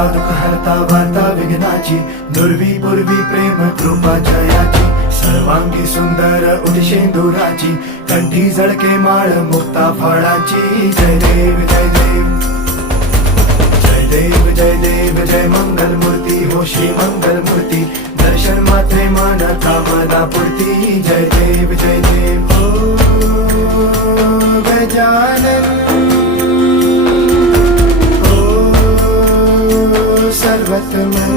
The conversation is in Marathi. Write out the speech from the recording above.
हरता दुःख हरता वार्ता विघ्नाची, दुर्वी पूर्वी प्रेम कृपा जयाची, सर्वांगी सुंदर उदिशेंदुराची, कंठी झळके माळ मुक्ता फळाची. जय देव जय देव जय देव जय देव जय मंगल मूर्ती हो श्री मंगल मूर्ती, दर्शन मात्रे मन कामना पूर्ती. जय देव जय देव हो गजानन हो सर्वतमन.